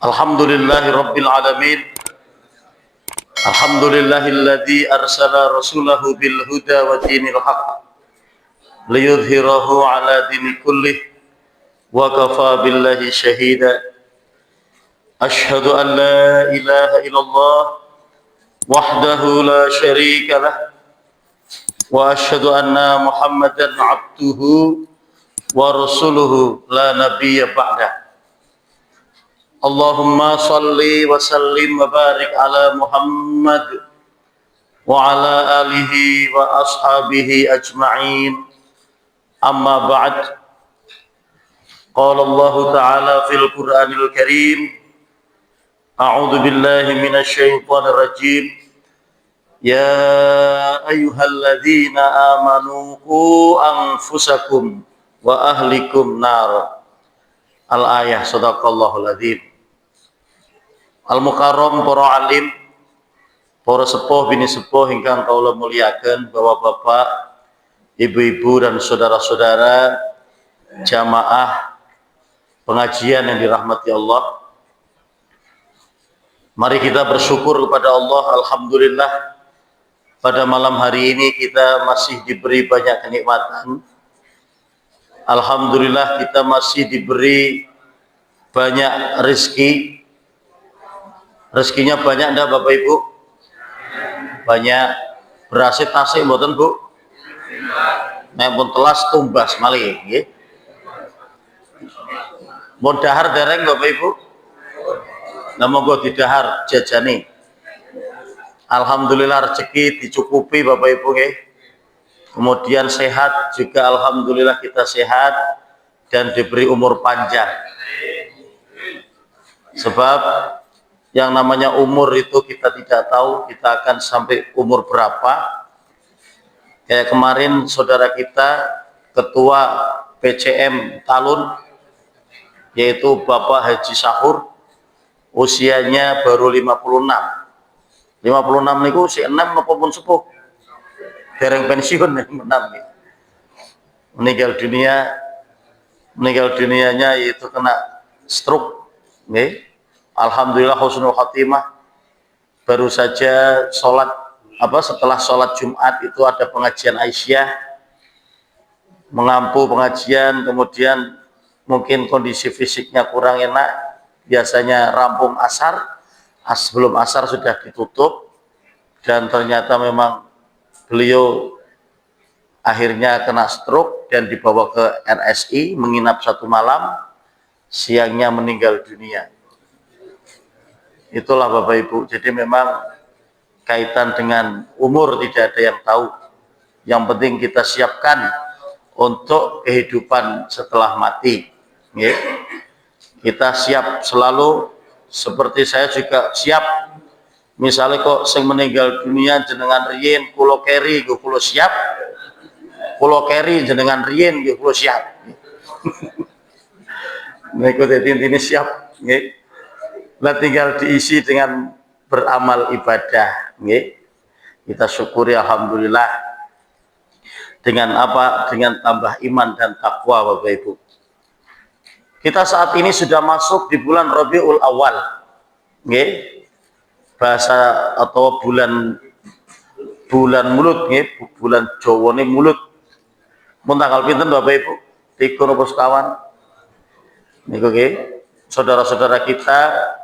Alhamdulillahi Rabbil Alamin. Alhamdulillahilladzi arsala rasulahu bil huda wa dinil haq liyudhhirahu ala dini kullih wa kafa billahi syahida. Ashhadu an la ilaha illallah wahdahu la syarika lah wa ashhadu anna Muhammadan abduhu wa rasuluhu la nabiyya ba'dah. Allahumma salli wa sallim wa barik ala Muhammad wa ala alihi wa ashabihi ajma'in. Amma ba'd. Qala Allah Ta'ala fil Qur'anil Karim. A'udzu billahi minasy syaithanir rajim. Ya ayyuhalladzina amanu qu anfusakum wa ahlikum nar. Al-ayah. Shadaqallahul adzim. Al-Mukarram para alim, para sepuh bini sepuh ingkang kaula muliaken, bapak-bapak, ibu-ibu dan saudara-saudara jamaah pengajian yang dirahmati Allah. Mari kita bersyukur kepada Allah. Alhamdulillah, pada malam hari ini kita masih diberi banyak kenikmatan. Alhamdulillah, kita masih diberi banyak rezeki. Rezekinya banyak enggak Bapak Ibu? Banyak. Berhasil tasik mboten Bu? Nek pun telas tumbas malih nggih. Mun dahar dereng Bapak Ibu? Lah monggo didahar jajani. Alhamdulillah rezeki dicukupi Bapak Ibu nggih. Kemudian sehat juga, alhamdulillah kita sehat dan diberi umur panjang. Sebab yang namanya umur itu kita tidak tahu kita akan sampai umur berapa. Kayak kemarin saudara kita ketua PCM Talun, yaitu Bapak Haji Sahur, usianya baru 56 niku si 6 maupun sepuh dereng pensiun 6 nih. Meninggal dunianya yaitu kena stroke nih. Alhamdulillah husnul khatimah. Baru saja setelah sholat Jumat itu ada pengajian Aisyah, mengampu pengajian, kemudian mungkin kondisi fisiknya kurang enak, biasanya rampung asar, sebelum asar sudah ditutup, dan ternyata memang beliau akhirnya kena stroke dan dibawa ke RSI, menginap 1 malam, siangnya meninggal dunia. Itulah Bapak Ibu, jadi memang kaitan dengan umur tidak ada yang tahu. Yang penting kita siapkan untuk kehidupan setelah mati. Kita siap selalu, seperti saya juga siap. Misalnya kok sing meninggal dunia jenengan riyin kula keri nggih kula siap. Kula keri jenengan riyin nggih kula siap. Niku dadi intine siap nggih. Lah tinggal diisi dengan beramal ibadah, nggih. Kita syukuri alhamdulillah. Dengan apa? Dengan tambah iman dan takwa Bapak Ibu. Kita saat ini sudah masuk di bulan Rabiul Awal. Nggih. Bahasa atau bulan mulut nggih, bulan Jawane mulut. Mun tanggal pinten Bapak Ibu? 3 napa sekawan? Niku nggih. Saudara-saudara kita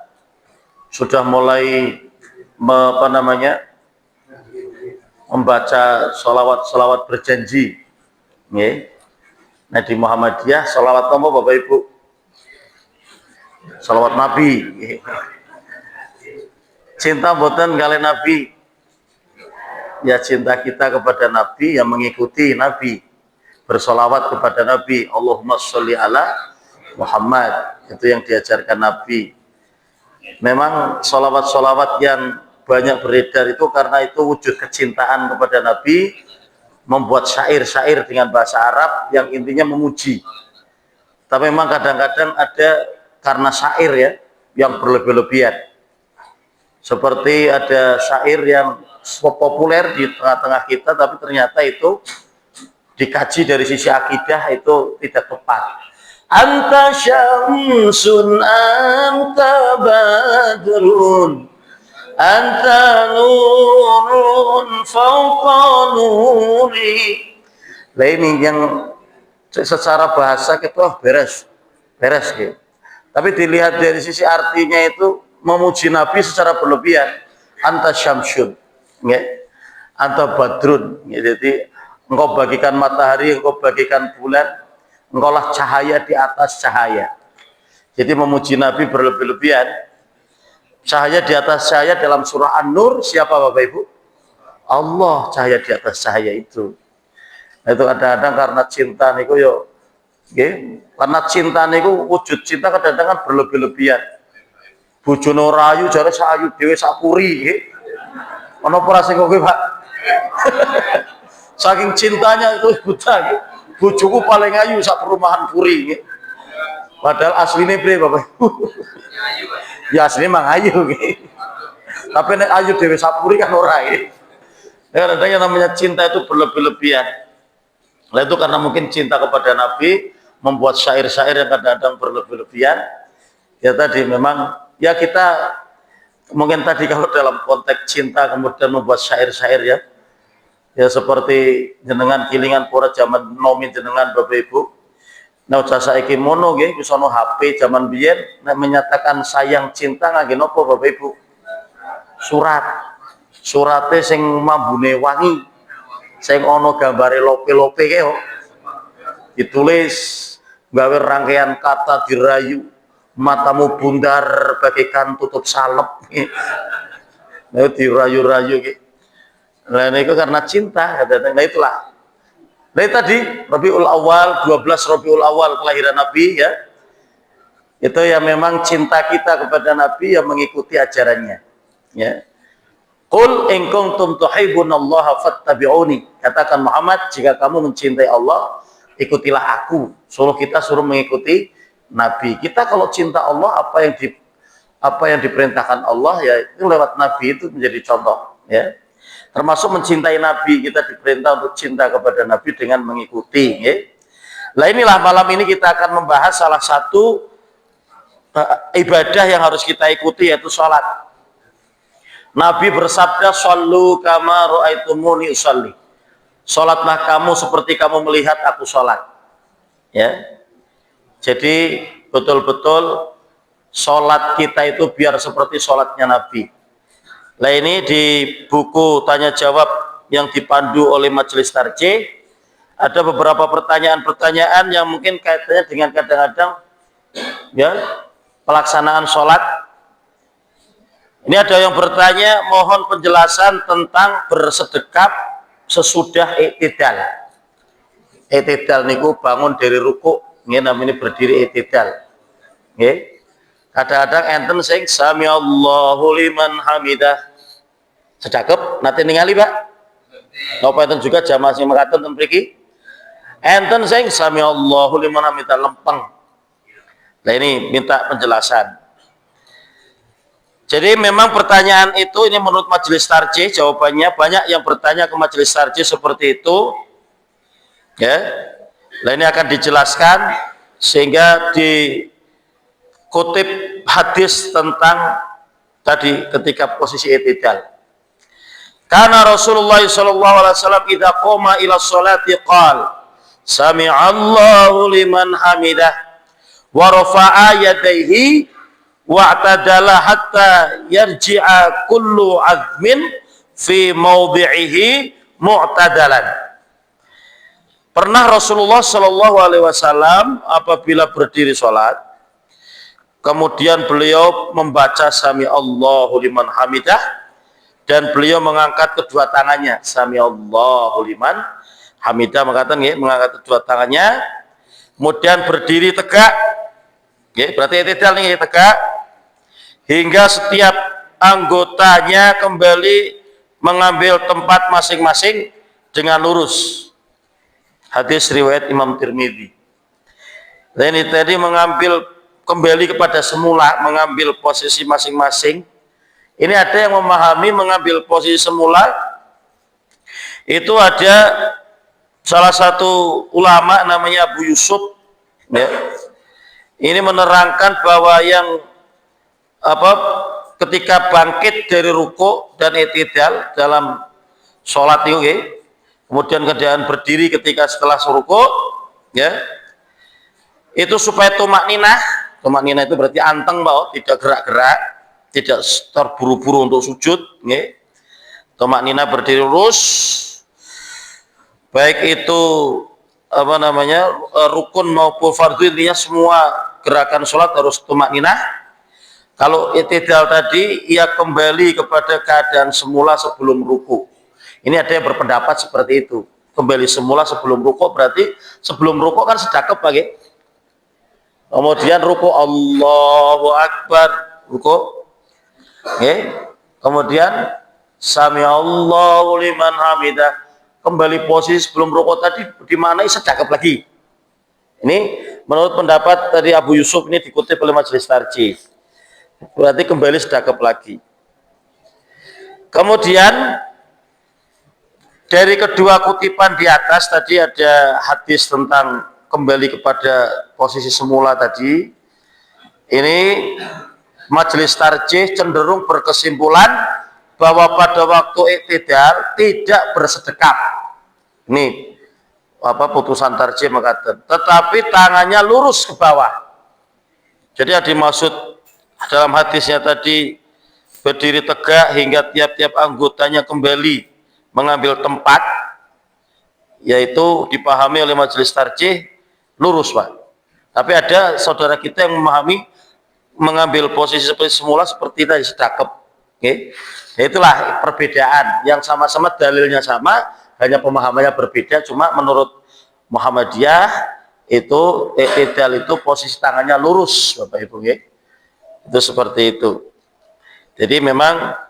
sudah mulai membaca sholawat berjanji. Nah di Muhammadiyah sholawat apa Bapak Ibu? Sholawat Nabi. Cinta mboten kali Nabi. Ya cinta kita kepada Nabi, yang mengikuti Nabi, bersolawat kepada Nabi. Allahumma sholli ala Muhammad. Itu yang diajarkan Nabi. Memang solawat-solawat yang banyak beredar itu karena itu wujud kecintaan kepada Nabi, membuat syair-syair dengan bahasa Arab yang intinya memuji. Tapi memang kadang-kadang ada karena syair ya yang berlebih-lebihan. Seperti ada syair yang populer di tengah-tengah kita, tapi ternyata itu dikaji dari sisi akidah itu tidak tepat. anta syamsun anta badrun anta nurun fauqa nuri. Lah ini yang secara bahasa itu beres gitu. Tapi dilihat dari sisi artinya itu memuji Nabi secara berlebihan. Anta syamsun, ya. Anta badrun, ya. Jadi engkau bagikan matahari, engkau bagikan bulan, engkau lah cahaya di atas cahaya. Jadi memuji Nabi berlebih-lebihan. Cahaya di atas cahaya dalam surah An-Nur siapa Bapak Ibu? Allah, cahaya di atas cahaya itu. Nah, itu kadang-kadang karena cinta niku yo, nggih, karena cinta niku wujud cinta kadang-kadang kan berlebih-lebihan. Bojone rayu jare sayu dhewe sapuri, nggih. Ana apa sing kowe, Pak? Saking cintanya itu buta, nggih. Bojoku paling ayu sak perumahan puri, nggih. Padahal asline priye, Bapak? Ya asline mang ayu, nggih. Tapi nek ayu dhewe sapuri kan ora, nggih. Kadang-kadang yang namanya cinta itu berlebih-lebihan. Nah, itu karena mungkin cinta kepada Nabi membuat syair-syair yang kadang-kadang berlebih-lebihan. Ya tadi memang ya kita mungkin tadi kalau dalam konteks cinta kemudian membuat syair-syair ya. Ya seperti jenengan kilingan pura zaman nomin jenengan Bapak Ibu. Nah udah saiki mono nggih bisa no HP zaman biyen nek menyatakan sayang cinta ngangge napa Bapak Ibu? Surat. Surate sing mambune wangi. Sing ana gambare lope-lope ke kok ditulis gawe rangkaian kata dirayu matamu bundar bagaikan tutup salep. Nah dirayu-rayu gitu. Nah itu karena cinta. Nah itulah. Nah tadi Rabiul Awal 12 Rabiul Awal kelahiran Nabi ya. Itu ya memang cinta kita kepada Nabi yang mengikuti ajarannya. Ya. Qul in kuntum tuhibbunallaha fattabi'uni. Katakan Muhammad, jika kamu mencintai Allah, ikutilah aku. Kita suruh mengikuti Nabi. Kita kalau cinta Allah, apa yang diperintahkan Allah ya itu lewat Nabi itu menjadi contoh, ya. Termasuk mencintai Nabi, kita diperintah untuk cinta kepada Nabi dengan mengikuti, ya. Nah inilah malam ini kita akan membahas salah satu ibadah yang harus kita ikuti yaitu sholat. Nabi bersabda, "Shallu kama ra'aitumuni usolli." Salatlah kamu seperti kamu melihat aku salat. Ya. Jadi betul-betul salat kita itu biar seperti salatnya Nabi. Nah ini di buku tanya jawab yang dipandu oleh Majelis Tarjih ada beberapa pertanyaan-pertanyaan yang mungkin kaitannya dengan kadang-kadang ya pelaksanaan salat. Ini ada yang bertanya, mohon penjelasan tentang bersedekap sesudah i'tidal. I'tidal niku bangun dari ruku, nggih namanya berdiri i'tidal. Nggih. Kadang-kadang enten sing sami Allahu liman hamidah. Sedakep nanti ningali, Pak. Napa enten juga jamaah sing mekaten ten mriki? Enten sing sami Allahu liman hamidah lempeng. Nah ini minta penjelasan. Jadi memang pertanyaan itu ini menurut Majelis Tarjih jawabannya banyak yang bertanya ke Majelis Tarjih seperti itu, ya. Nah ini akan dijelaskan sehingga dikutip hadis tentang tadi ketika posisi i'tidal. Karena Rasulullah SAW idza qoma ila sholati qala sami'allahu liman hamidah wa rafa'a yadayhi wa'tadala hatta yarji'a kullu azmin fi mawdi'ihi mu'tadalan. Pernah Rasulullah Shallallahu Alaihi Wasallam apabila berdiri sholat, kemudian beliau membaca Sami Allahu liman hamidah dan beliau mengangkat kedua tangannya. Sami Allahu liman hamidah mengangkat kedua tangannya, kemudian berdiri tegak. Berarti i'tidal nih tegak. Hingga setiap anggotanya kembali mengambil tempat masing-masing dengan lurus. Hadis riwayat Imam Tirmidzi. Dan ini tadi mengambil kembali kepada semula, mengambil posisi masing-masing. Ini ada yang memahami mengambil posisi semula. Itu ada salah satu ulama namanya Abu Yusuf. Ya. Ini menerangkan bahwa yang ketika bangkit dari ruku dan i'tidal dalam sholat itu, kemudian keadaan berdiri ketika setelah ruku, ya, itu supaya tumak ninah itu berarti anteng, tidak gerak-gerak, tidak terburu-buru untuk sujud, tumak ninah berdiri lurus, baik itu rukun maupun fardu, intinya semua gerakan sholat harus tumak ninah. Kalau i'tidal tadi, ia kembali kepada keadaan semula sebelum ruku. Ini ada yang berpendapat seperti itu, kembali semula sebelum ruku, berarti sebelum ruku kan sedekap lagi, kemudian ruku Allahu Akbar, ruku, kemudian sami Allahu liman hamidah, kembali posisi sebelum ruku tadi dimanai sedekap lagi. Ini menurut pendapat dari Abu Yusuf, ini dikutip oleh Majelis Tarjih, berarti kembali sedekap lagi. Kemudian dari kedua kutipan di atas tadi ada hadis tentang kembali kepada posisi semula tadi. Ini Majelis Tarjih cenderung berkesimpulan bahwa pada waktu i'tidal tidak bersedekap. Ini putusan Tarjih mengatakan, tetapi tangannya lurus ke bawah. Jadi yang dimaksud dalam hadisnya tadi, berdiri tegak hingga tiap-tiap anggotanya kembali mengambil tempat, yaitu dipahami oleh Majelis Tarjih lurus, Pak. Tapi ada saudara kita yang memahami mengambil posisi seperti semula, seperti tadi sedekap. Itulah perbedaan, yang sama-sama dalilnya sama, hanya pemahamannya berbeda. Cuma menurut Muhammadiyah itu i'tidal itu posisi tangannya lurus, Bapak Ibu, itu seperti itu. Jadi memang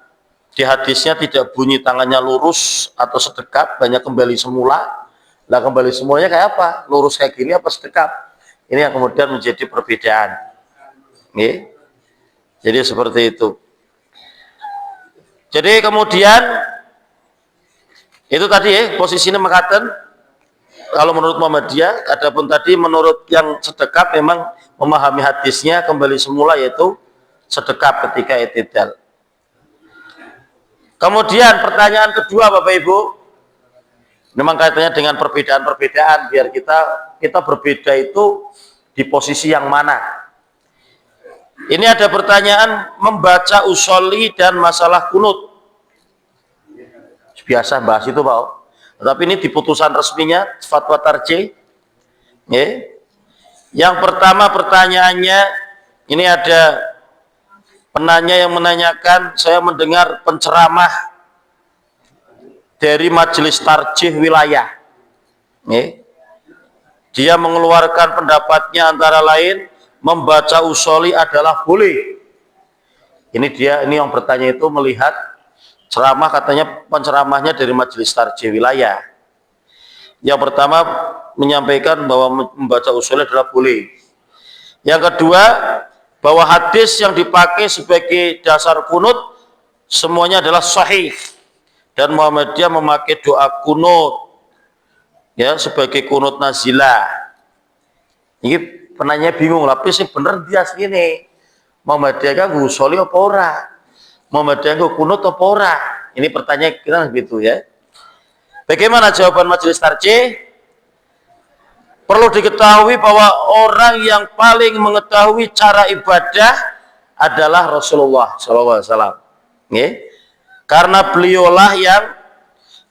di hadisnya tidak bunyi tangannya lurus atau sedekap, banyak kembali semula. Lah kembali semuanya kayak apa? Lurus kayak gini apa sedekap? Ini yang kemudian menjadi perbedaan. Jadi seperti itu. Jadi kemudian itu tadi posisinya mengatakan kalau menurut Muhammadiyah, adapun tadi menurut yang sedekap memang memahami hadisnya kembali semula, yaitu sedekap ketika i'tidal. Kemudian pertanyaan kedua, Bapak Ibu, memang kaitannya dengan perbedaan-perbedaan, biar kita berbeda itu di posisi yang mana. Ini ada pertanyaan membaca usolli dan masalah kunut. Biasa bahas itu, Pak. Tapi ini di putusan resminya Fatwa Tarjih. Yang pertama pertanyaannya, ini ada penanya yang menanyakan, saya mendengar penceramah dari Majelis Tarjih wilayah. Dia mengeluarkan pendapatnya antara lain membaca usolli adalah boleh. Ini yang bertanya itu melihat ceramah, katanya penceramahnya dari Majelis Tarjih wilayah. Yang pertama menyampaikan bahwa membaca usolli adalah boleh. Yang kedua, bahwa hadis yang dipakai sebagai dasar kunut semuanya adalah sahih, dan Muhammadiyah memakai doa kunut sebagai kunut nazilah. Ini penanya bingung, tapi sih bener dia segini, Muhammadiyah kan usolli apa ora, Muhammadiyah kan kunut apa ora. Ini pertanyaan kita begitu, ya. Bagaimana jawaban Majelis Tarjih? Perlu diketahui bahwa orang yang paling mengetahui cara ibadah adalah Rasulullah SAW. Karena beliaulah yang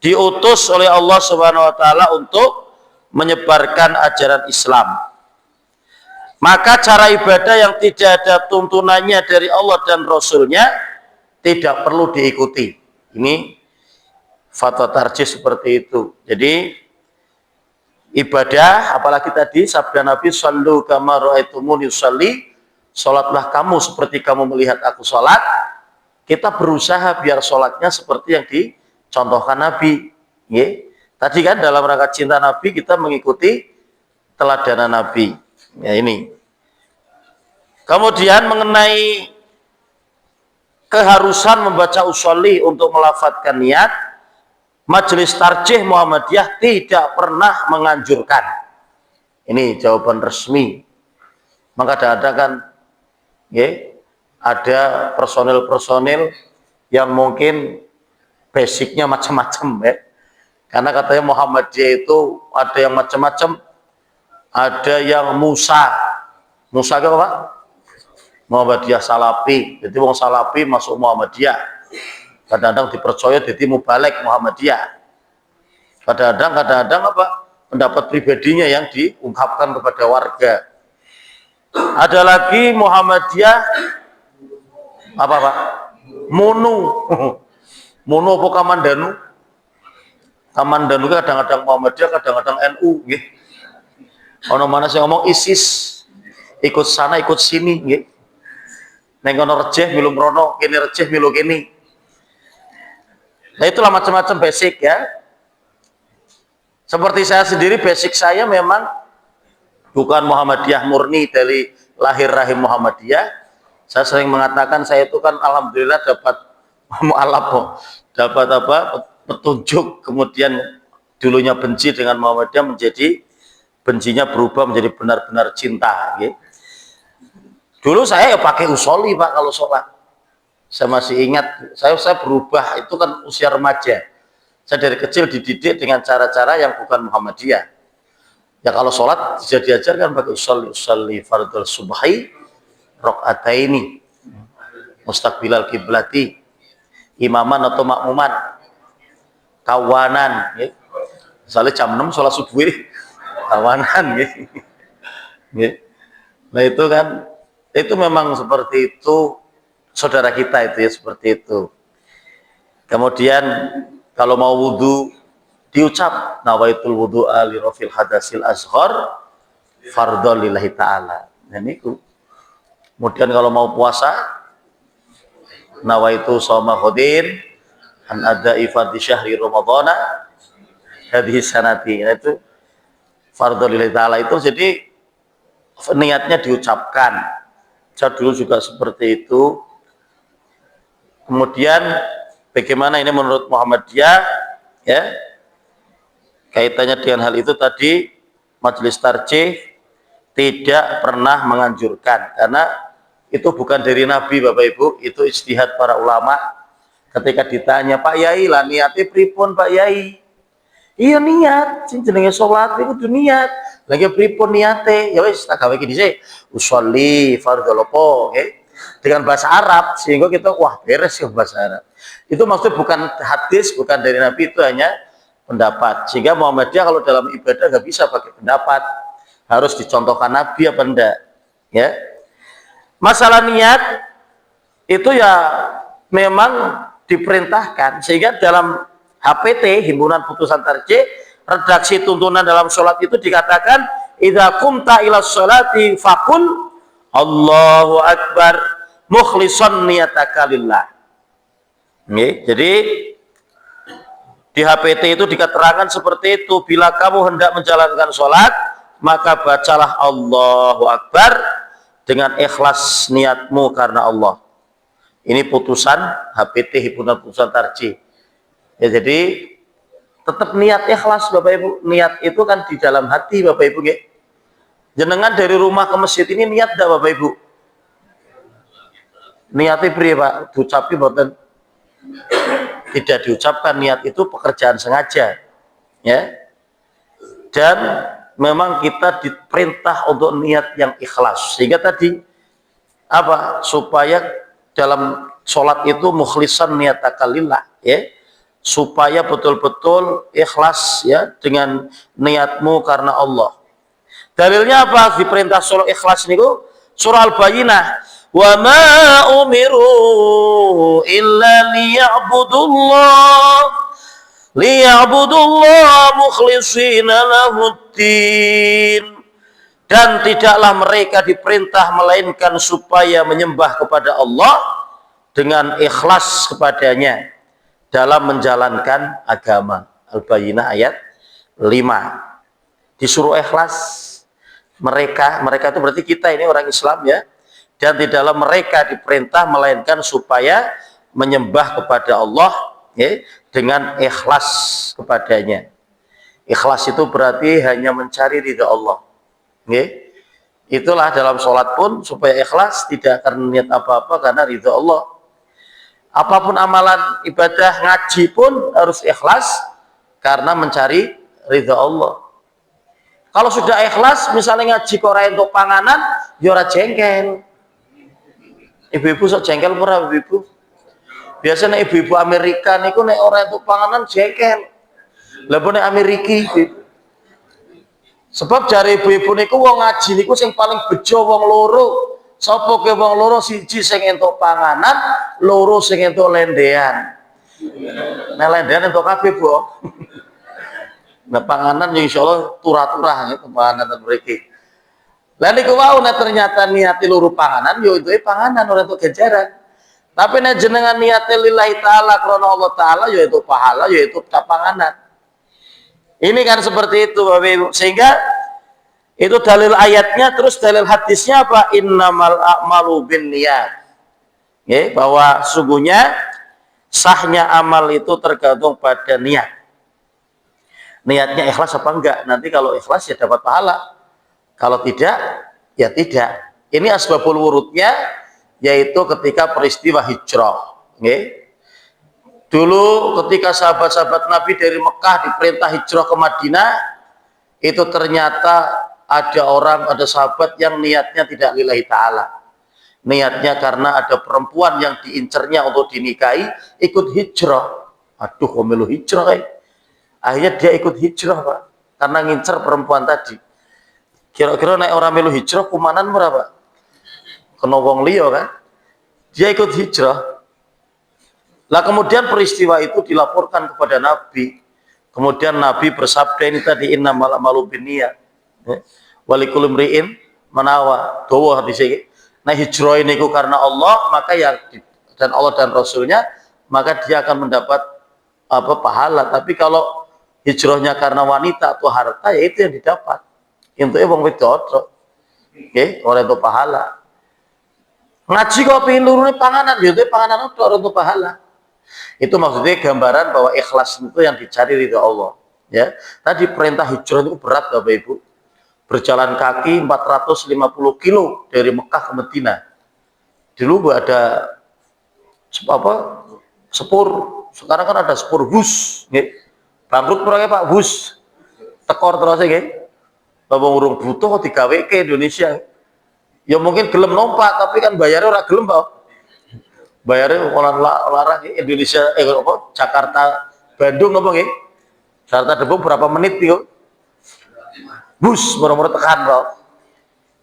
diutus oleh Allah SWT untuk menyebarkan ajaran Islam. Maka cara ibadah yang tidak ada tuntunannya dari Allah dan Rasulnya tidak perlu diikuti. Ini Fatwa Tarjih seperti itu. Jadi ibadah, apalagi tadi sabda Nabi, sallu kama ra'aitumuni usolli, sholatlah kamu seperti kamu melihat aku sholat. Kita berusaha biar sholatnya seperti yang dicontohkan Nabi. Tadi kan dalam rangka cinta Nabi kita mengikuti teladan Nabi. Ini. Kemudian mengenai keharusan membaca usolli untuk melafadzkan niat, Majelis Tarjih Muhammadiyah tidak pernah menganjurkan. Ini jawaban resmi. Maka kadang-kadang kan nggih, ada personil-personil yang mungkin basicnya macam-macam ya. Karena katanya Muhammadiyah itu ada yang macam-macam, ada yang Musa ke apa? Muhammadiyah Salafi. Jadi wong Salafi masuk Muhammadiyah. Kadang-kadang dipercaya jadi mubalik Muhammadiyah. Kadang-kadang apa? Pendapat pribadinya yang diungkapkan kepada warga. Ada lagi Muhammadiyah apa Pak? Mono. Mono apa Kamandanu? Kamandanu kadang-kadang Muhammadiyah, kadang-kadang NU nggih. Ono mana sing ngomong ISIS, ikut sana ikut sini nggih. Neng kono rejeh milu mrono, kene rejeh milu kene. Nah itulah macam-macam basic ya. Seperti saya sendiri, basic saya memang bukan Muhammadiyah murni dari lahir rahim Muhammadiyah. Saya sering mengatakan saya itu kan alhamdulillah dapat mu'alaf, dapat apa? Petunjuk, kemudian dulunya benci dengan Muhammadiyah menjadi bencinya berubah menjadi benar-benar cinta. Gitu. Dulu saya ya pakai usoli Pak kalau sholat. Saya masih ingat, saya berubah itu kan usia remaja. Saya dari kecil dididik dengan cara-cara yang bukan Muhammadiyah. Ya kalau sholat bisa diajarkan pakai usoli fardul subhi rakaataini mustaqbilal kiblati, imaman atau makmuman, kawanan ya. Misalnya jam 6 sholat subuh kawanan ya. Nah itu kan itu memang seperti itu, saudara kita itu ya seperti itu. Kemudian kalau mau wudhu diucap nawaitul wudhu'a li rafil hadasil azhar fardhon lillahi ta'ala. Nah niku. Kemudian kalau mau puasa nawaitu shauma ghadin an ada'i fardhi syahri ramadhana hadhihi sanati. Nah itu fardhon lillahi ta'ala itu jadi niatnya diucapkan. Saya dulu juga seperti itu. Kemudian bagaimana ini menurut Muhammadiyah ya? Kaitannya dengan hal itu tadi Majelis Tarjih tidak pernah menganjurkan karena itu bukan dari Nabi Bapak Ibu, itu ijtihad para ulama. Ketika ditanya Pak Yai lah niatnya pripun Pak Yai? Iya niat, sing jenenge salat iku kudu niat. Lagi pripun niate? Ya wis tak gawe iki dhisik. Usolli fardhu apa, nggih. Dengan bahasa Arab sehingga kita wah beres ya bahasa Arab. Itu maksudnya bukan hadis, bukan dari Nabi, itu hanya pendapat. Sehingga Muhammadiyah kalau dalam ibadah nggak bisa pakai pendapat, harus dicontohkan Nabi apa enggak ya. Masalah niat itu ya memang diperintahkan, sehingga dalam HPT Himpunan Putusan Tarjih redaksi tuntunan dalam sholat itu dikatakan idza qumta ila sholati faqul Allahu akbar mukhlishan niyataka lillah. Jadi di HPT itu diketerangan seperti itu, bila kamu hendak menjalankan sholat maka bacalah Allahu Akbar dengan ikhlas niatmu karena Allah. Ini putusan HPT Himpunan Putusan Tarjih ya. Jadi tetap niat ikhlas Bapak Ibu. Niat itu kan di dalam hati Bapak Ibu nggih. Jenengan dari rumah ke masjid ini niat enggak Bapak Ibu? Niatnya priye Pak? Diucapi mboten? Tidak diucapkan, niat itu pekerjaan sengaja ya. Dan memang kita diperintah untuk niat yang ikhlas, sehingga tadi apa supaya dalam sholat itu mukhlisan niyataka lillah ya, supaya betul-betul ikhlas ya dengan niatmu karena Allah. Dalilnya apa diperintah sholat ikhlas niku? Surah Al-Bayyinah, wa ma umiru illa liya'budullah mukhlishina lahuddin. Dan tidaklah mereka diperintah melainkan supaya menyembah kepada Allah dengan ikhlas kepadanya dalam menjalankan agama. Al-Bayyinah ayat 5. Disuruh ikhlas. Mereka itu berarti kita ini orang Islam ya. Dan tidaklah mereka diperintah melainkan supaya menyembah kepada Allah ya, dengan ikhlas kepadanya. Ikhlas itu berarti hanya mencari ridha Allah. Okay? Itulah dalam sholat pun supaya ikhlas, tidak akan niat apa-apa karena ridho Allah. Apapun amalan ibadah, ngaji pun harus ikhlas karena mencari ridho Allah. Kalau sudah ikhlas, misalnya ngaji kok ora entuk panganan, ya ora jengkel. Ibu-ibu sok jengkel ora ibu-ibu? Biasanya ibu-ibu Amerika niku nek ora entuk panganan jengkel. Lah nek Amerika sebab jari ibu-ibu niku wong ngaji niku sing paling bejo wong loro. Sapa ke wong loro, siji sing entuk panganan, loro sing entuk lendean. Nah lendean entuk kabeh, Bu. Nah panganan ya insyaallah turah-turah gitu panganan mriki. Lah niku wau nek ternyata niati loro panganan yo entuke panganan ora entuk ganjaran. Tapi nek jenengan niate lillahi taala krana Allah taala yo entuk pahala, yo entuk panganan. Ini kan seperti itu Bapak Ibu. Sehingga itu dalil ayatnya, terus dalil hadisnya apa? Innamal a'malu binniyat. Ya, bahwa sungguhnya sahnya amal itu tergantung pada niat. Niatnya ikhlas apa enggak? Nanti kalau ikhlas ya dapat pahala. Kalau tidak, ya tidak. Ini asbabul wurudnya, yaitu ketika peristiwa hijrah. Ya. Dulu ketika sahabat-sahabat Nabi dari Mekah diperintah hijrah ke Madinah, itu ternyata ada sahabat yang niatnya tidak lillahi ta'ala. Niatnya karena ada perempuan yang diincernya untuk dinikahi, ikut hijrah. Aduh, kok melu hijrah Akhirnya dia ikut hijrah, Pak. Karena ngincer perempuan tadi. Kira-kira naik orang melu hijrah, kumanan berapa? Kena wong liya kan? Dia ikut hijrah. Lah kemudian peristiwa itu dilaporkan kepada Nabi. Kemudian Nabi bersabda ini tadi innamal a'malu binniyat. Walikul imri'in manawa. Dawa hadis iki. Nah hijrah ini karena Allah, maka ya dan Allah dan Rasulnya, maka dia akan mendapat pahala. Tapi kalau hijrahnya karena wanita atau harta, ya itu yang didapat. Intuke wong wedok. Nggih, ora itu pahala. Ngaji kok pengin lurune panganan, ya itu panganan ora itu pahala. Itu maksudnya gambaran bahwa ikhlas itu yang dicari ridho Allah. Ya, tadi perintah hijrah itu berat Bapak Ibu. Berjalan kaki 450 kilo dari Mekah ke Madinah. Dulu ada sepur, sekarang kan ada sepur bus. Bangkrut pernah Pak bus, tekor terus ya. Bapak urung butuh digawe ke Indonesia. Ya mungkin gelem numpak, tapi kan bayarnya ora gelem Pak. Bayarnya larang Indonesia Jakarta Bandung apa nggih? Jakarta Depok berapa menit itu? Bus baru tekan Pak.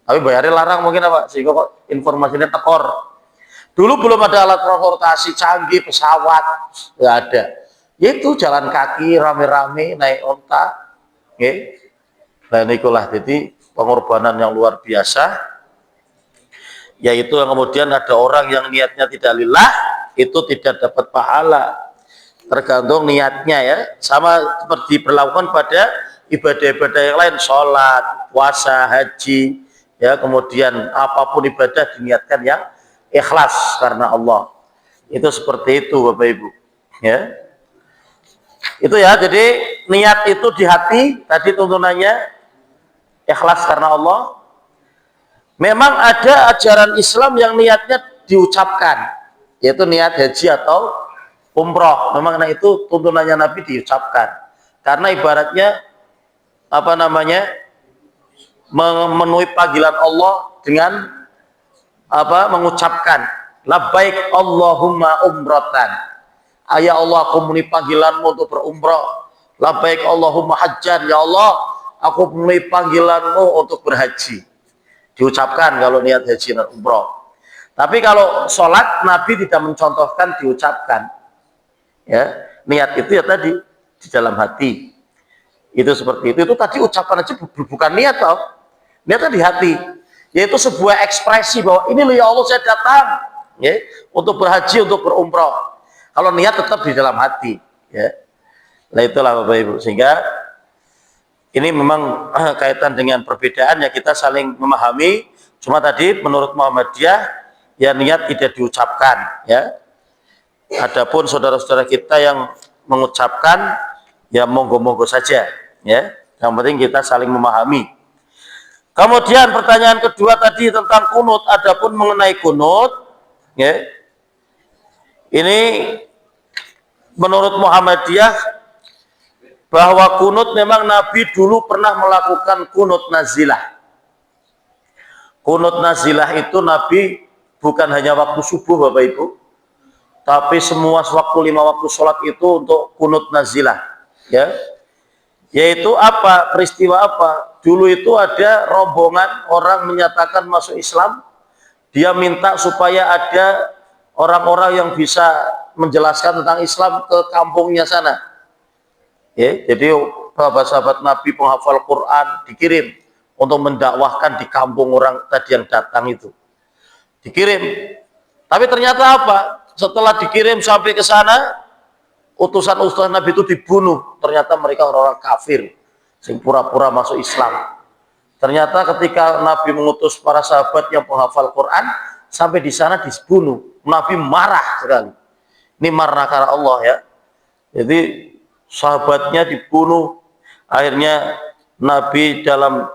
Tapi bayarnya larang mungkin apa? Sehingga kok informasinya tekor. Dulu belum ada alat transportasi canggih, pesawat, nggak ada. Yaitu jalan kaki rame-rame naik onta. Nggih. Nah inilah jadi pengorbanan yang luar biasa. Yaitu yang kemudian ada orang yang niatnya tidak lillah, itu tidak dapat pahala, tergantung niatnya ya. Sama seperti berlakukan pada ibadah-ibadah yang lain, sholat, puasa, haji ya, kemudian apapun ibadah diniatkan yang ikhlas karena Allah. Itu seperti itu Bapak Ibu ya. Itu ya, jadi niat itu di hati, tadi tuntunannya ikhlas karena Allah. Memang ada ajaran Islam yang niatnya diucapkan, yaitu niat haji atau umroh. Memang nah itu tuntunannya Nabi diucapkan. Karena ibaratnya memenuhi panggilan Allah dengan mengucapkan labbaik Allahumma umratan. Ya Allah, aku memenuhi panggilanmu untuk berumrah. Labbaik Allahumma hajjan. Ya Allah, aku memenuhi panggilanmu untuk berhaji. Diucapkan kalau niat haji dan umroh. Tapi kalau sholat Nabi tidak mencontohkan diucapkan. Ya, niat itu ya tadi di dalam hati. Itu seperti itu. Itu tadi ucapan aja bukan niat toh. Niatnya di hati. Yaitu sebuah ekspresi bahwa ini loh ya Allah saya datang ya, untuk berhaji, untuk berumroh. Kalau niat tetap di dalam hati ya. Nah itulah Bapak Ibu, sehingga ini memang kaitan dengan perbedaan ya, kita saling memahami. Cuma tadi menurut Muhammadiyah ya niat tidak diucapkan ya. Adapun saudara-saudara kita yang mengucapkan ya monggo-monggo saja ya. Yang penting kita saling memahami. Kemudian pertanyaan kedua tadi tentang kunut. Adapun mengenai kunut, ya, ini menurut Muhammadiyah bahwa kunut memang Nabi dulu pernah melakukan kunut nazilah. Kunut nazilah itu Nabi bukan hanya waktu subuh Bapak Ibu, tapi semua waktu 5 waktu sholat itu untuk kunut nazilah, ya. Yaitu apa? Peristiwa apa? Dulu itu ada rombongan orang menyatakan masuk Islam, dia minta supaya ada orang-orang yang bisa menjelaskan tentang Islam ke kampungnya sana. Ya, jadi sahabat-sahabat Nabi penghafal Quran dikirim untuk mendakwahkan di kampung orang tadi yang datang itu. Dikirim. Tapi ternyata apa? Setelah dikirim sampai ke sana, utusan-utusan Nabi itu dibunuh. Ternyata mereka orang-orang kafir, sing pura-pura masuk Islam. Ternyata ketika Nabi mengutus para sahabat yang penghafal Quran, sampai di sana dibunuh. Nabi marah sekali. Ini marah karena Allah, ya. Jadi sahabatnya dibunuh. Akhirnya Nabi dalam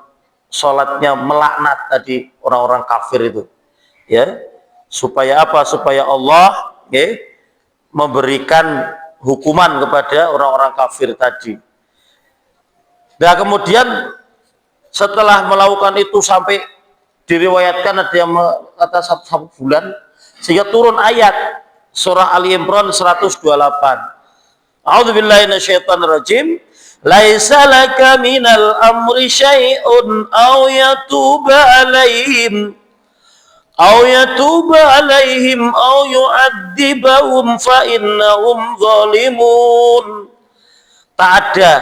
sholatnya melaknat tadi orang-orang kafir itu, ya. Supaya apa? Supaya Allah, ya, memberikan hukuman kepada orang-orang kafir tadi. Nah kemudian setelah melakukan itu sampai diriwayatkan ada yang kata 1 bulan, sehingga turun ayat surah Ali Imran 128. A'udzubillahi minasyaitonirrajim. Laisa laka minal amri syai'un aw yatuba alaihim aw yu'adzibahum fa innahum zalimun. Tak ada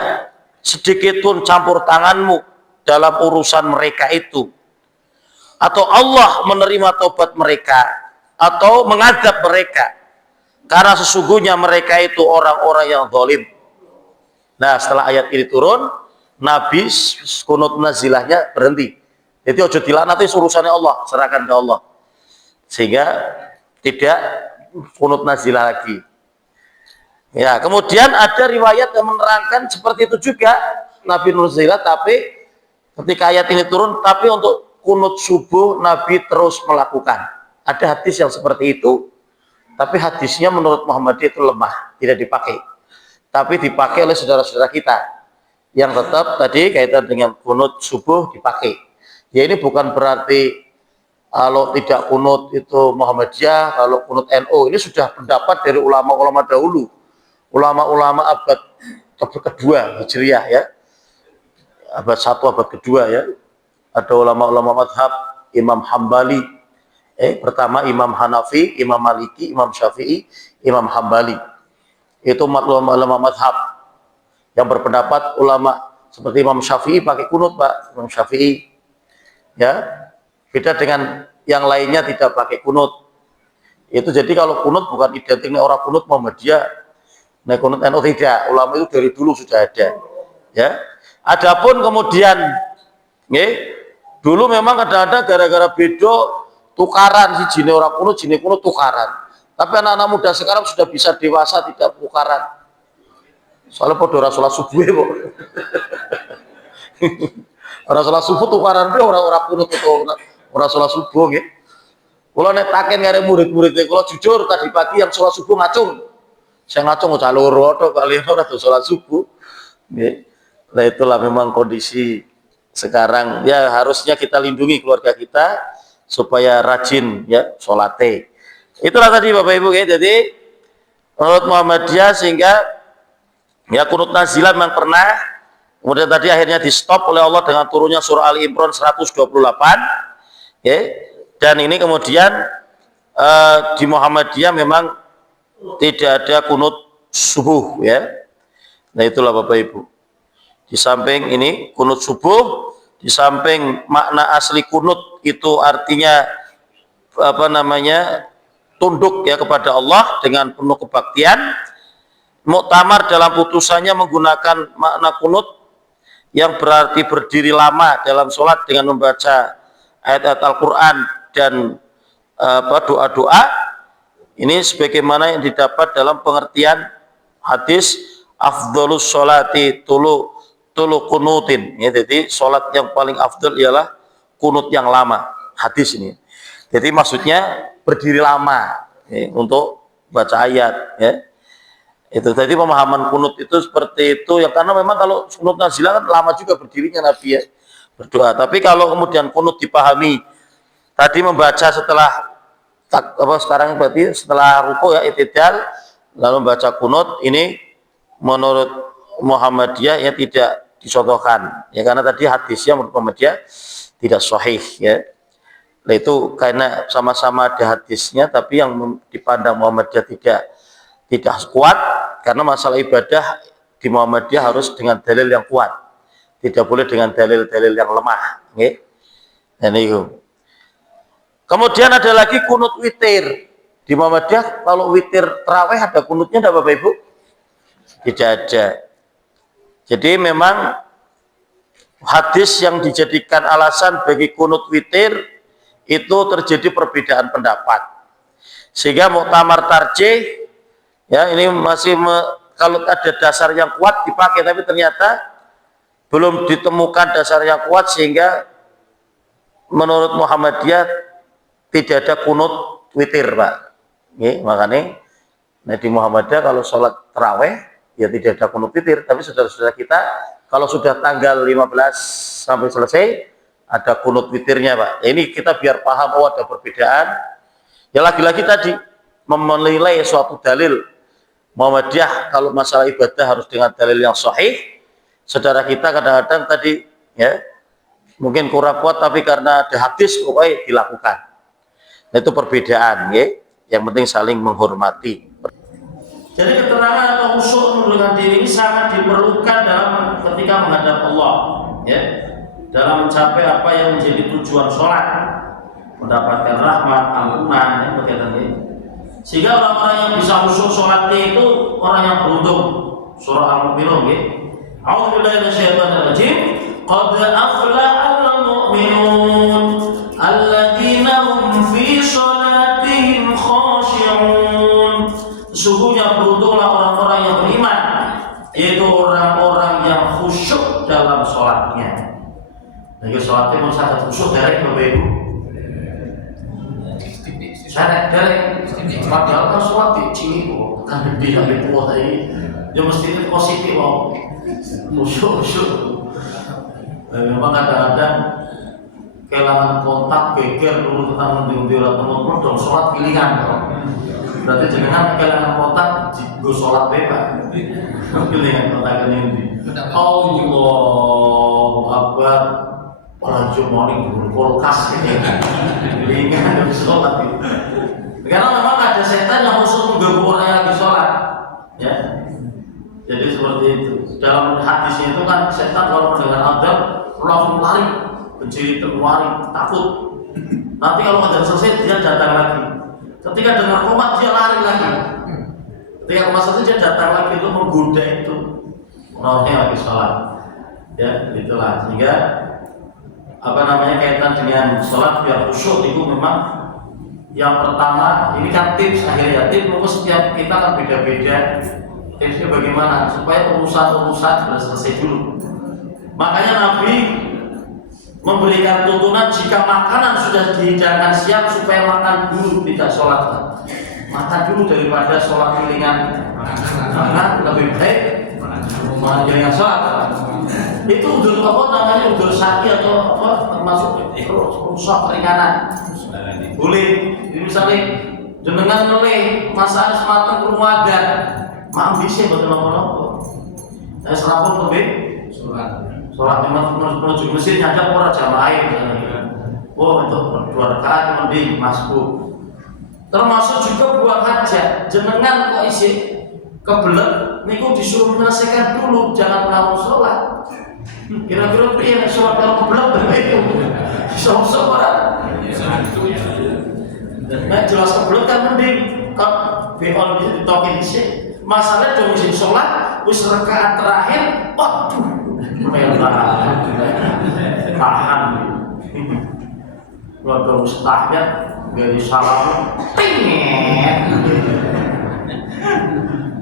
sedikit pun campur tanganmu dalam urusan mereka itu, atau Allah menerima tobat mereka atau mengadab mereka, karena sesungguhnya mereka itu orang-orang yang zalim. Nah setelah ayat ini turun, Nabi kunut nazilahnya berhenti. Jadi ojo dilaknati, urusannya Allah, serahkan ke Allah, sehingga tidak kunut nazilah lagi. Ya, kemudian ada riwayat yang menerangkan seperti itu juga, Nabi nazilah, tapi ketika ayat ini turun, tapi untuk kunut subuh Nabi terus melakukan. Ada hadis yang seperti itu, tapi hadisnya menurut Muhammadiyah itu lemah, tidak dipakai. Tapi dipakai oleh saudara-saudara kita yang tetap tadi kaitan dengan kunut subuh dipakai. Ya ini bukan berarti kalau tidak kunut itu Muhammadiyah, kalau kunut NU, ini sudah pendapat dari ulama-ulama dahulu, ulama-ulama abad kedua Hijriah, ya, abad 1 abad kedua, ya. Ada ulama-ulama madhab Imam Hambali, pertama Imam Hanafi, Imam Maliki, Imam Syafi'i, Imam Hambali. Itu ulama madhab yang berpendapat. Ulama seperti Imam Syafi'i pakai kunut, Pak. Imam Syafi'i, ya, beda dengan yang lainnya tidak pakai kunut. Itu jadi kalau kunut bukan identik dengan orang kunut Muhammadiyah, nah kunut NU tidak. Ulama itu dari dulu sudah ada, ya. Adapun kemudian, dulu memang kadang-kadang gara-gara bedo tukaran, si jine orang kunut, jine kunut tukaran. Tapi anak-anak muda sekarang sudah bisa dewasa tidak tukaran. Soalnya pada orang sholat subuh, kok. Orang sholat subuh tukaran itu orang-orang kunut itu orang sholat subuh, ya. Kalau netakin ngare murid-muridnya, kalau jujur tadi pagi yang sholat subuh ngacung. Saya ngacung jalur rodo kali orang sholat subuh. Nah itulah memang kondisi sekarang. Ya harusnya kita lindungi keluarga kita supaya rajin, ya, sholatnya. Itulah tadi Bapak Ibu, ya. Jadi menurut Muhammadiyah sehingga ya kunut nazilah memang pernah, kemudian tadi akhirnya di stop oleh Allah dengan turunnya surah Ali Imran 128, ya. Dan ini kemudian di Muhammadiyah memang tidak ada kunut subuh, ya. Nah itulah Bapak Ibu. Di samping ini kunut subuh, di samping makna asli kunut itu artinya apa namanya, tunduk, ya, kepada Allah dengan penuh kebaktian. Muktamar dalam putusannya menggunakan makna kunut yang berarti berdiri lama dalam sholat dengan membaca ayat-ayat Al-Quran dan doa-doa. Ini sebagaimana yang didapat dalam pengertian hadis afdhalus sholati tulu kunutin, ya. Jadi sholat yang paling afdal ialah kunut yang lama, hadis ini. Jadi maksudnya berdiri lama untuk baca ayat ya. Itu tadi pemahaman kunut itu seperti itu ya, karena memang kalau kunut nazilah kan lama juga berdirinya Nabi ya berdoa. Tapi kalau kemudian kunut dipahami tadi membaca setelah sekarang berarti setelah ruku ya i'tidal lalu membaca kunut, ini menurut Muhammadiyah ya tidak dicontohkan ya, karena tadi hadisnya menurut Muhammadiyah tidak sahih ya. Nah, itu karena sama-sama ada hadisnya tapi yang dipandang Muhammadiyah tidak kuat, karena masalah ibadah di Muhammadiyah harus dengan dalil yang kuat, tidak boleh dengan dalil-dalil yang lemah okay? Dan itu kemudian ada lagi kunut witir di Muhammadiyah. Kalau witir tarawih ada kunutnya enggak Bapak Ibu? Tidak ada. Jadi memang hadis yang dijadikan alasan bagi kunut witir itu terjadi perbedaan pendapat, sehingga Muktamar Tarjih ya ini masih kalau ada dasar yang kuat dipakai, tapi ternyata belum ditemukan dasar yang kuat sehingga menurut Muhammadiyah tidak ada kunut witir Pak ya, makanya di Muhammadiyah kalau sholat tarawih ya tidak ada kunut witir, tapi saudara-saudara kita kalau sudah tanggal 15 sampai selesai ada kunut witirnya Pak ya. Ini kita biar paham oh ada perbedaan ya, lagi-lagi tadi menilai suatu dalil. Muhammadiyah kalau masalah ibadah harus dengan dalil yang sahih. Saudara kita kadang-kadang tadi ya mungkin kurang kuat, tapi karena ada hadis pokoknya dilakukan. Nah, itu perbedaan ya. Yang penting saling menghormati. Jadi ketenangan atau khusyuk menundukkan diri ini sangat diperlukan dalam ketika menghadap Allah ya, dalam mencapai apa yang menjadi tujuan sholat, mendapatkan rahmat, ampunan ya, berkaitan ini. Sehingga orang-orang yang bisa khusyuk sholatnya itu orang yang beruntung. Surah Al-Mu'minun ya. A'udzubillahi minasyaitonir rajim. Qad aflahal mu'minun alladzina hum fi sholatihim khashi'un. Sesungguhnya beruntunglah orang-orang yang beriman, yaitu orang-orang yang khusyuk dalam sholatnya. Jadi sholatnya mau sangat khusyuk dari Bapak Ibu. Saya dari padahal kan sholat di sini kok kan lebih dari tua tadi dia mesti itu positif kok khusyuk. Memang kadang-kadang kehilangan kontak geger dulu tentang mendiung-diung teman-teman dong sholat pilihan kok. Berarti jangan kehilangan kontak di sholat bebas pilihan kontak ini. Allahu Akbar. Walau morning dulu kulkas pilihan dari sholat itu. Karena memang ada setan yang khusus mengganggu orang yang lagi sholat ya. Jadi seperti itu. Dalam hadisnya itu kan setan kalau mendengar adzan langsung lari, berdiri terlari, takut. Nanti kalau adzan selesai dia datang lagi. Ketika dengar qomat dia lari lagi. Ketika qomat selesai dia datang lagi untuk menggoda itu orang yang lagi sholat. Ya, itulah. Sehingga kaitan dengan sholat biar khusyuk itu memang yang pertama ini kan tips akhirnya. Tips mungkin setiap kita kan beda-beda. Tipsnya bagaimana supaya urusan-urusan sudah selesai dulu. Makanya Nabi memberikan tuntunan jika makanan sudah dihidangkan siap supaya makan dulu, tidak sholat. Makan dulu daripada sholat pilingan. Karena lebih baik makan sholat. Itu udur apa namanya, udur sakit atau apa termasuk rusak ringanan. Boleh, misalnya jenengan noleh masa harus matang rumah agar maaf bisa betul apa-apa. Saya serapun lebih sholat memang menuju mesin nyadap orang jamaah air. Oh itu 2 rakaat mending masuk. Termasuk juga buang hajat. Jenengan kok isi kebelet niku disuruh menyelesaikan dulu, jangan langsung sholat. Kira-kira pria sholat kalau kebelet itu sholat orang. Nah jelas kebelet kan mending kan beol bisa ditokin sih. Masalah dong mesin sholat wis rakaat terakhir, waduh tahan. Waduh tahiyat dari salam pengen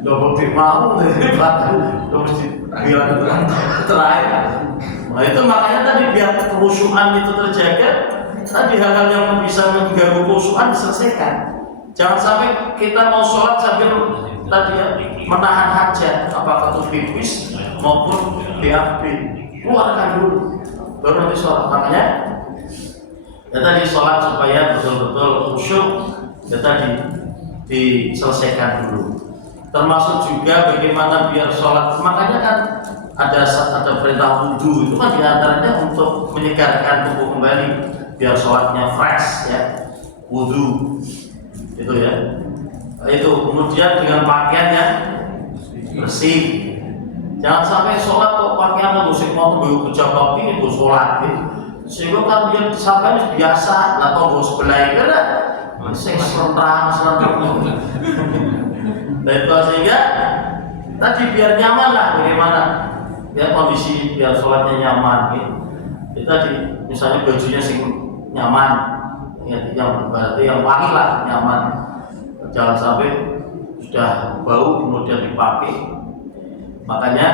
double mau dari batu mesti bilang terakhir Nah itu makanya tadi biar kerusuhan itu terjaga, tadi hal-hal yang bisa mengganggu kerusuhan diselesaikan. Jangan sampai kita mau sholat sambil tadi ya, menahan hajat, apakah itu pipis maupun BAB, keluarkan dulu, baru nanti sholat. Makanya ya tadi sholat supaya betul-betul khusyuk, ya tadi diselesaikan dulu. Termasuk juga bagaimana biar sholat, makanya kan ada perintah wudhu itu kan diantaranya untuk menyegarkan tubuh kembali biar sholatnya fresh ya, wudhu itu ya. Itu kemudian dengan pakaian yang bersih. Jangan sampai sholat kok pakaian musik mau bawa kejabak ini tuh sholat gitu. Sehingga kan dia sampai biasa atau bawa sebelah itu lah masih serang. Dan itu sehingga tadi biar nyaman lah bagaimana biar kondisi biar sholatnya nyaman gitu. Itu tadi misalnya bajunya sing nyaman ya, yang berarti yang wangi lah nyaman, jangan sampai sudah bau kemudian dipakai. Makanya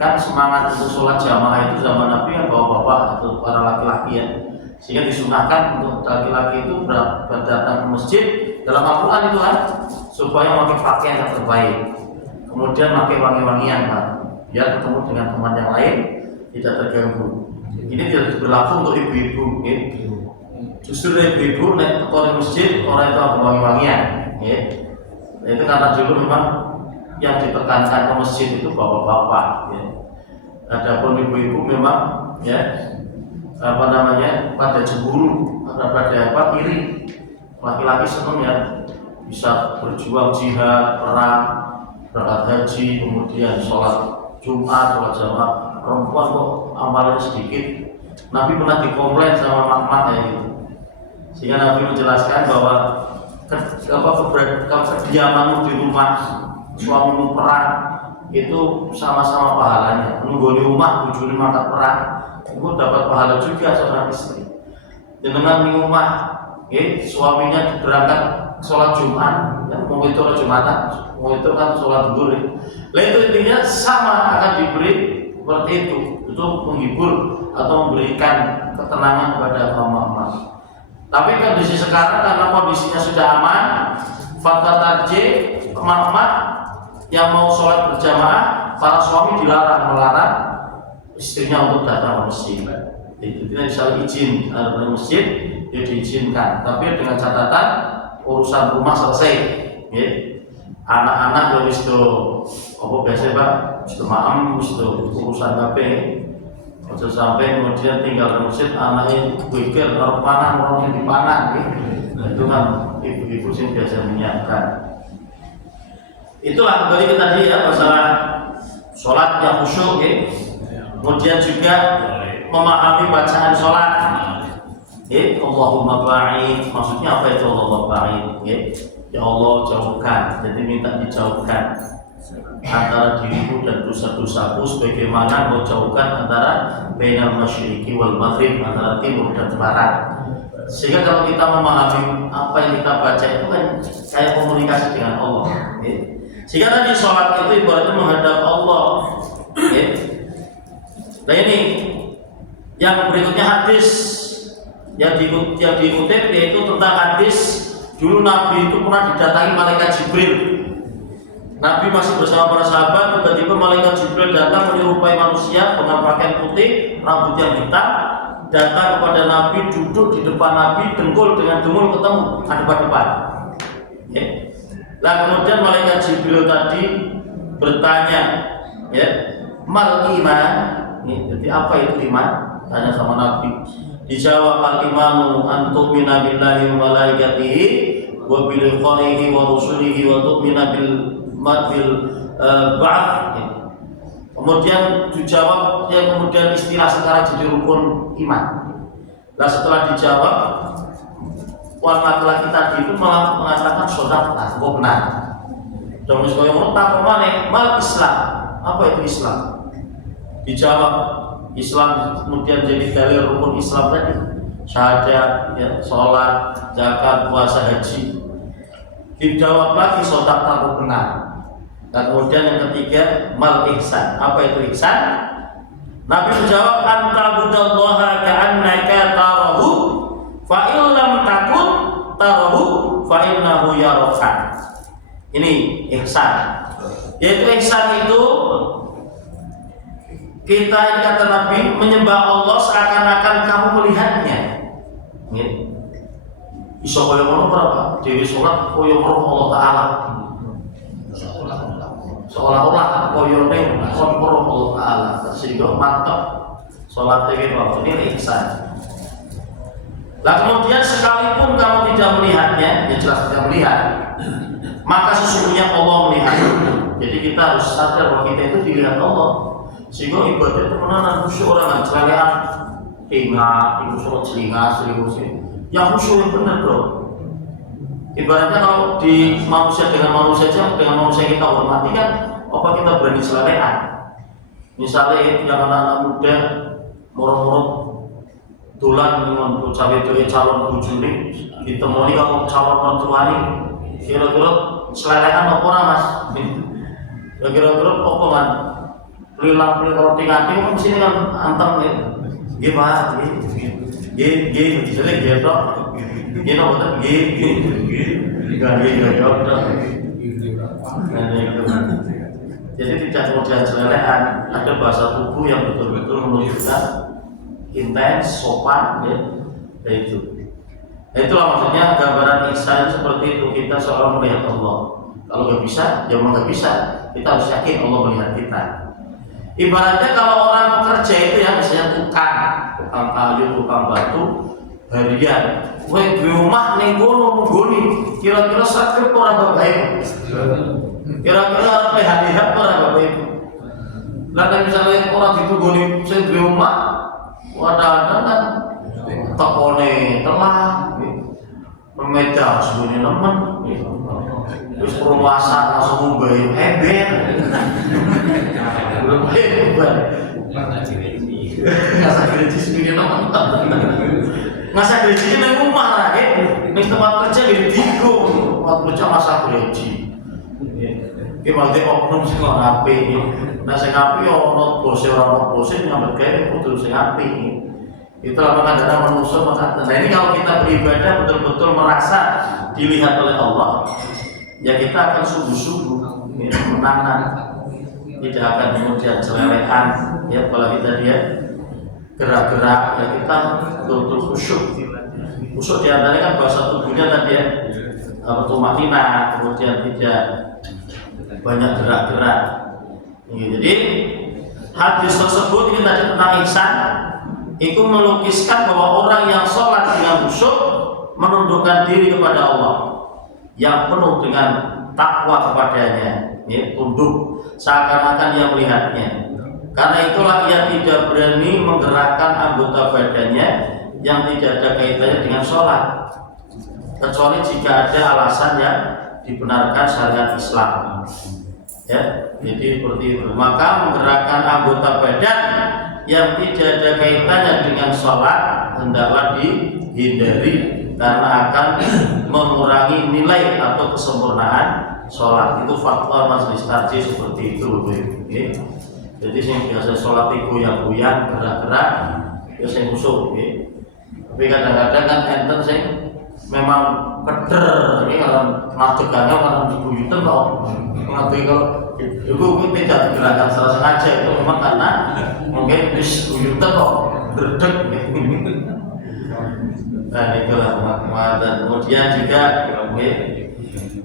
kan semangat untuk sholat jamaah itu zaman Nabi ya, bapak-bapak atau para laki-laki ya, sehingga disunahkan untuk laki-laki itu berdatang ke masjid dalam Al-Quran itu kan supaya memakai pakaian yang terbaik, kemudian pakai wangi-wangian kan, biar ketemu dengan teman yang lain tidak terganggu. Ini tidak berlaku untuk ibu-ibu ya. Justru ibu-ibu naik ke masjid orang itu wangi-wangian ya. Itu karena dulu memang yang ditekankan ke masjid itu bapak-bapak ya. Adapun ibu-ibu memang ya pada cemburu, pada iri. Laki-laki senang ya bisa berjuang jihad, perang, berangkat haji, kemudian sholat Jumat, sholat jamaah. Perempuan kok amalnya sedikit. Nabi pernah dikomplain sama Mak-mak ya gitu. Sehingga Nabi menjelaskan bahwa kediamanmu di rumah, suamimu perang itu sama-sama pahalanya. Menunggu di rumah, bujuni mata perang, itu dapat pahala juga seorang istri. Dengan di rumah, suaminya berangkat sholat Jumat, ya, mau itu Jumatan, mau itu kan sholat zuhur. Lah itu intinya sama akan diberi seperti itu menghibur atau memberikan ketenangan kepada mama-mama. Tapi kondisi sekarang karena kondisinya sudah aman, fakta tarjih mama yang mau sholat berjamaah, para suami melarang istrinya untuk datang ke masjid. Itu tidak bisa izin ada di masjid, dia diizinkan, tapi dengan catatan urusan rumah selesai. Ya. Anak-anak yang itu apa biasanya Pak, itu maam itu urusan HP. Kalau sampai kemudian tinggal di masjid, anaknya pikir kalau panah orang yang dipanah, itu kan ibu-ibu sih biasa menyiapkan. Itulah kembali ke tadi ya masalah sholat yang khusyuk, ya. Kemudian juga memahami bacaan sholat. Allahumma ba'id, maksudnya apa itu Allahumma ba'id? Ya Allah jauhkan, jadi minta dijauhkan antara diriku dan dosa-dosaku sebagaimana kau jauhkan antara bainal masyriqi wal maghrib, antara timur dan barat. Sehingga kalau kita memahami apa yang kita baca itu kan kayak komunikasi dengan Allah. Sehingga tadi sholat itu ibaratnya menghadap Allah. Nah ini yang berikutnya hadis yang dikutip yaitu tentang hadis dulu Nabi itu pernah didatangi malaikat Jibril. Nabi masih bersama para sahabat, tiba-tiba malaikat Jibril datang menyerupai manusia dengan pakaian putih, rambut yang hitam, datang kepada Nabi, duduk di depan Nabi, dengkul dengan dengkul ketemu depan-depan. Nah kemudian malaikat Jibril tadi bertanya, mal iman, jadi apa itu iman? Tanya sama Nabi. Dijawab al-imanu an tu'mina billahi wa malaikatihi wa bil liqa'ihi wa rusulihi wa tu'mina bil ba'th. Kemudian dijawab, kemudian istilah sekarang jadi rukun iman. Nah setelah dijawab, laki-laki tadi itu malah mengatakan sodaqah, kok benar. Dan misalnya mau tak kemana? Mal Islam, apa itu Islam? Dijawab Islam, kemudian jadi dalil rukun Islam tadi, syahadat, sholat, zakat, puasa, haji. Dijawab lagi sodaqah, kok benar. Dan kemudian yang ketiga mal ihsan, apa itu ihsan? Nabi menjawab, anta budallaha ka'annaka tarahu fa in lam takun tarahu fa innahu yaraka. Ini ihsan. Yaitu ihsan itu kita, ini kata Nabi, menyembah Allah seakan-akan kamu melihatnya. Iso kaya ngono berapa? Dewi sholat kaya roh Allah Ta'ala. Seolah-olah koyone kon roh Allah Ta'ala. Sehingga mantap sholat ini ihsan. Nah kemudian sekalipun kamu tidak melihatnya, ya jelas tidak melihat, maka sesungguhnya Allah melihat. Jadi kita harus sadar bahwa kita itu dilihat Allah. Sehingga ibadah itu menahan khusyuk, orang celehan ingat, ibu sholat selingas, yang khusyuk yang benar dong. Ibaratnya kalau di manusia dengan manusia saja, dengan manusia kita hormati kan, apa kita berani selelehan? Misalnya yang anak-anak muda murung-murung tulan dengan cawe-cawe calon bujuni ditemui kalau calon mertuani, kira-kira selelehan apa mas? Kira-kira apa kan? Perilaku roti kanti kan sini kan anteng ya, gimana? Jadi gitu, gini apa Jadi tidak kemudian selelehan, ada bahasa tubuh yang betul-betul menunjukkan intens, sopan, ya, itu. Itulah maksudnya gambaran ihsan seperti itu, kita seolah melihat Allah. Kalau nggak bisa, ya memang nggak bisa. Kita harus yakin Allah melihat kita. Ibaratnya kalau orang bekerja itu ya, misalnya tukang kayu, tukang batu, harian, weh di rumah nih nggoni, kira-kira sakit orang bapak ibu, kira-kira PHDH orang bapak ibu. Lalu misalnya orang itu nggoni, saya di rumah, ada kan, tekone telah, memegang semuanya nemen, terus perluasan langsung membayar ember. Ngasa gaji sendiri teman. Ngasa gaji ini rumah lah, ini tempat kerja jadi digo, tempat kerja masa gaji. Gimana deh oknum sih nggak ngapi, nasi ngapi orang bosnya nyampe kayak betul sih ngapi. Itulah makanya manusia mengatakan. Nah ini kalau kita beribadah betul-betul merasa dilihat oleh Allah, ya kita akan sungguh-sungguh menanam. Tidak akan kemudian selelehan, ya apalagi tadi ya gerak-gerak, ya kita betul-betul khusyuk. Khusyuk diantaranya kan bahasa tubuhnya tadi ya, tumaknina, kemudian tidak banyak gerak-gerak. Jadi hadis tersebut ini tadi tentang ihsan, itu melukiskan bahwa orang yang sholat dengan khusyuk menundukkan diri kepada Allah, yang penuh dengan takwa kepadanya, ya, tunduk seakan-akan ia melihatnya. Karena itulah ia tidak berani menggerakkan anggota badannya yang tidak ada kaitannya dengan sholat, kecuali jika ada alasan yang dibenarkan syariat Islam. Ya, jadi seperti itu. Maka menggerakkan anggota badan yang tidak ada kaitannya dengan sholat hendaklah dihindari, karena akan mengurangi nilai atau kesempurnaan sholat. Itu fatwa majelis tarjih seperti itu, okay. Jadi yang biasa sholat itu goyang-goyang, gerak-gerak, ya saya musuh, okay. Tapi kadang-kadang kan enten sih memang keder, ini kalau ngadegannya kalau dibuyutan kok ngadegan kalau itu tidak gerakan secara sengaja, itu memang karena mungkin bis buyutan kok berdek. Nah itulah dan kemudian juga, okay.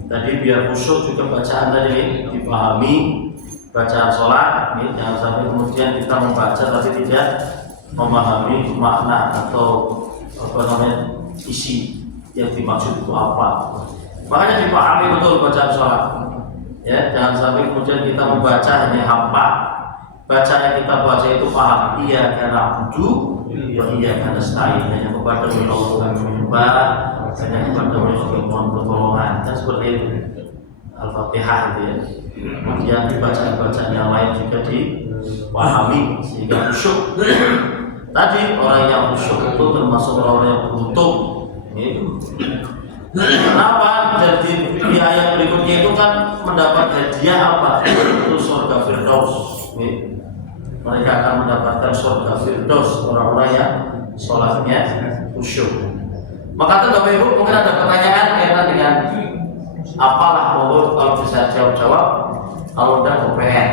Tadi biar khusyuk juga bacaan tadi dipahami, bacaan sholat, ini jangan sampai kemudian kita membaca tapi tidak memahami makna atau apa namanya isi yang dimaksud itu apa. Makanya dipahami betul bacaan sholat. Ya, jangan sampai kemudian kita membaca hanya hafal. Bacaan yang kita baca itu paham. Iya karena abdu, iya karena nasta'in, hanya kepada Allah kami menyembah, hanya kepada Allah kami mohon pertolongan. Dan seperti itu Al-Fatihah itu ya. Kemudian bacaan yang lain juga dipahami sehingga khusyuk. Tadi orang yang khusyuk itu termasuk orang yang beruntung. Kenapa? Jadi di ayat berikutnya itu kan mendapat hadiah apa? Itu surga Firdaus. mereka akan mendapatkan surga firdaus, orang-orang yang sholatnya khusyuk. Maka itu Bapak Ibu mungkin ada pertanyaan kaitan dengan apalah kalau bisa jawab-jawab, kalau udah UPN.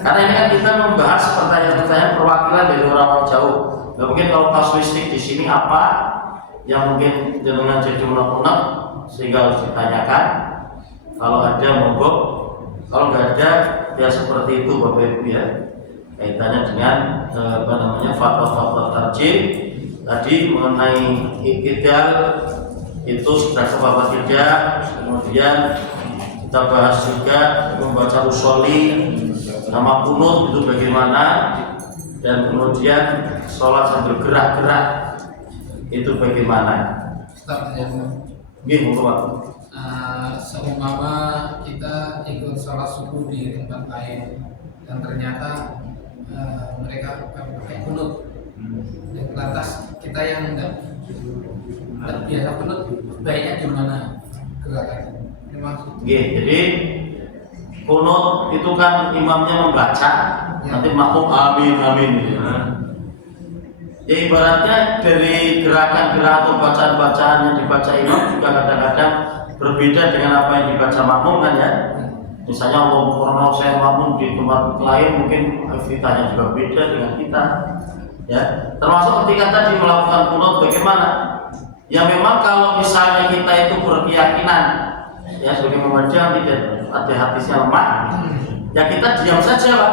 Karena ini kan kita membahas pertanyaan-pertanyaan perwakilan dari orang-orang jauh. Gak mungkin kalau kasuistik di sini apa yang mungkin dengan jadi unek-unek sehingga harus ditanyakan. Kalau ada monggo, kalau nggak ada ya seperti itu Bapak Ibu ya. Kaitannya dengan fatwa-fatwa tarjih tadi mengenai iktidal itu sudah sebab tidak. Kemudian kita bahas juga membaca usholi, nama kunut itu bagaimana, dan kemudian sholat sambil gerak-gerak itu bagaimana. Seumpama kita ikut sholat subuh di tempat lain dan ternyata mereka pakai kunut, dan lantas kita yang enggak biasa kunut, baiknya gimana gerakannya? Jadi kunut itu kan imamnya membaca, nanti makmum amin amin. Ya ibaratnya dari gerakan-gerakan atau bacaan-bacaan yang dibaca imam juga kadang-kadang berbeda dengan apa yang dibaca makmum kan ya. Misalnya kalau saya makmum di tempat lain mungkin aktivitasnya juga beda dengan kita. Ya, termasuk ketika tadi melakukan kunut bagaimana? Ya memang kalau misalnya kita itu berkeyakinan ya sebagai membaca tidak ada hadisnya lemah, ya kita diam saja Pak.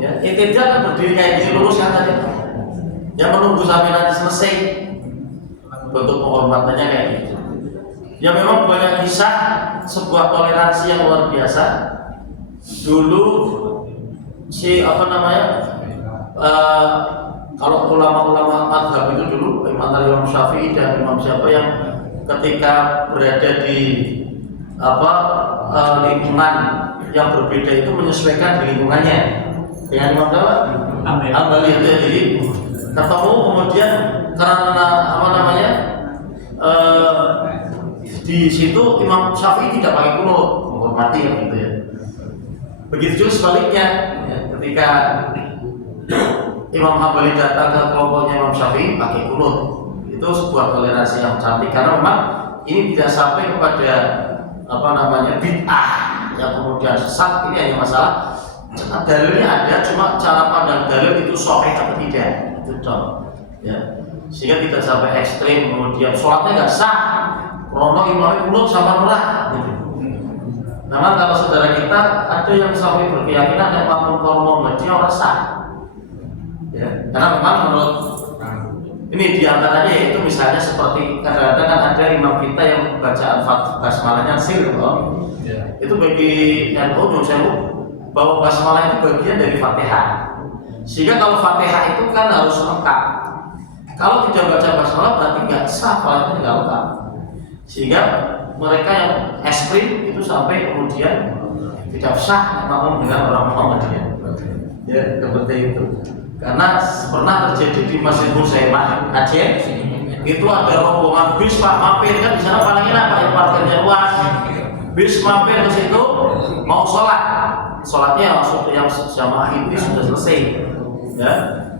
Ya, tidak kan berdiri kayak gini lurus kan tadi. Ya menunggu sampai nanti selesai. Bentuk penghormatannya kayak gitu. Ya memang banyak kisah sebuah toleransi yang luar biasa. Dulu si kalau ulama-ulama madhab itu dulu Imam Syafi'i dan Imam siapa yang ketika berada di lingkungan yang berbeda itu menyesuaikan di lingkungannya dengan Imam Hambali itu ya, jadi ketemu kemudian karena di situ Imam Syafi'i tidak pakai kunut, menghormati gitu ya. Begitu juga sebaliknya ya, ketika Imam Hambali datang ke kelompoknya Imam Syafi'i pakai kunut, itu sebuah toleransi yang cantik karena memang ini tidak sampai kepada bid'ah yang kemudian sesat. Ini hanya masalah dalilnya ada, cuma cara pandang dalil itu sahih atau tidak itu dong ya, sehingga tidak sampai ekstrim kemudian sholatnya nggak sah karena imamnya kunut sama merah gitu. Memang kalau saudara kita ada yang sampai berkeyakinan yang makmum kormo dia orang sah ya, karena memang menurut ini diantaranya yaitu misalnya seperti kadang-kadang kan ada imam kita yang bacaan basmalahnya sir ya. Itu bagi NU bahwa basmalah itu bagian dari Fatihah, sehingga kalau Fatihah itu kan harus lengkap. Kalau tidak baca basmalah berarti nggak sah, kalau nggak lengkap. Sehingga mereka yang ekstrim itu sampai kemudian tidak sah makmum dengan orang Muhammadiyah. Ya seperti itu. Karena pernah terjadi di Masjid Husaimah Aceh, itu ada rombongan bis Pak mampir kan di sana palingnya Pak yang parkirnya luas. Bis mampir ke situ mau sholatnya yang jamaah ini sudah selesai. Ya.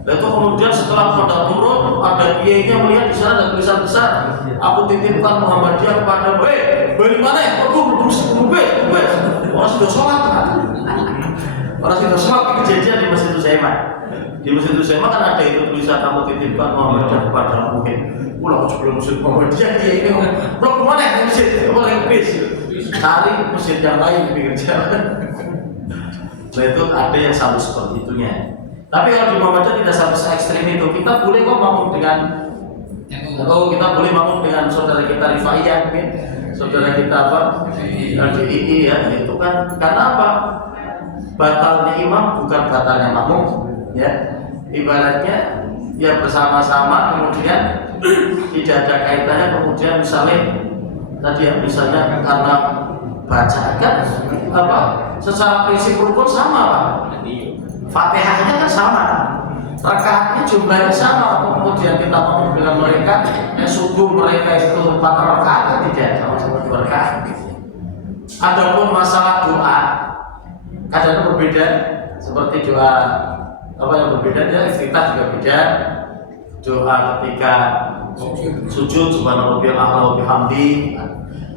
Lalu kemudian setelah pada turun ada kiainya melihat di sana ada tulisan besar, aku titipkan Muhammadiyah kepada beri mana ya? Orang sudah sholat kan? Orang sudah sholat kejadian di Masjid Husaimah. Di Masjid Husaimah kan ada itu tulisan kamu titipkan Muhammadiyah kepada mungkin. Ulah sebelum Masjid Muhammadiyah dia ini belum mana ya masjid? Boleh bis cari masjid yang lain di pinggir jalan. Nah itu ada yang sampai seperti itunya. Tapi kalau di Muhammadiyah tidak sampai se ekstrim itu, kita boleh kok makmum dengan kita boleh makmum dengan saudara kita Rifaiyah, saudara kita DII ya, itu kan karena apa? Batalnya imam bukan batalnya makmum, ya. Ibaratnya ya bersama-sama kemudian tidak ada kaitannya kemudian misalnya tadi ya misalnya karena bacaan kan secara prinsip rukun sama Pak. Fatihahnya kan sama, rakaatnya jumlahnya sama, kemudian kita mau bilang mereka subuh mereka itu 4 rakaat kan tidak sama 2 rakaat. Adapun masalah doa kadang berbeda, seperti doa apa yang berbeda dia iftitah juga beda. Doa ketika sujud subhana rabbiyal a'la wa bihamdi,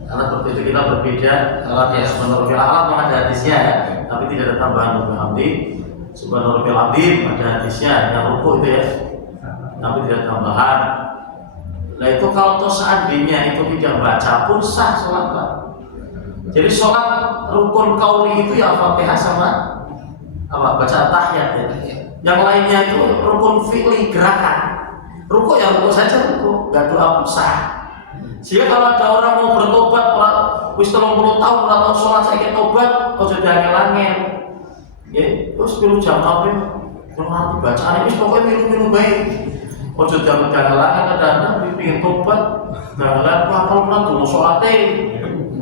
karena seperti itu kita berbeda. Kalau dia subhana rabbiyal a'la memang ada hadisnya ya, tapi tidak ada tambahan wa bihamdi. Subhana rabbiyal azim ada hadisnya yang rukuk itu ya, tapi tidak tambahan. Nah itu kalau toh seandainya itu tidak baca pun sah sholat Pak. Jadi sholat rukun kauli itu ya Fatihah sama apa baca tahiyat ya. Yang lainnya itu rukun fi'li gerakan. Rukuk ya rukuk saja rukuk, nggak doa pun sah. Sehingga kalau ada orang mau bertobat, wis 30 tahun atau sholat saya tobat, kau sudah angel-angel. Ya, terus perlu jam apa? Kalau nanti bacaan ini pokoknya minum baik. Kau sudah angel-angel kadang-kadang pingin tobat, nggak apa dulu sholatnya.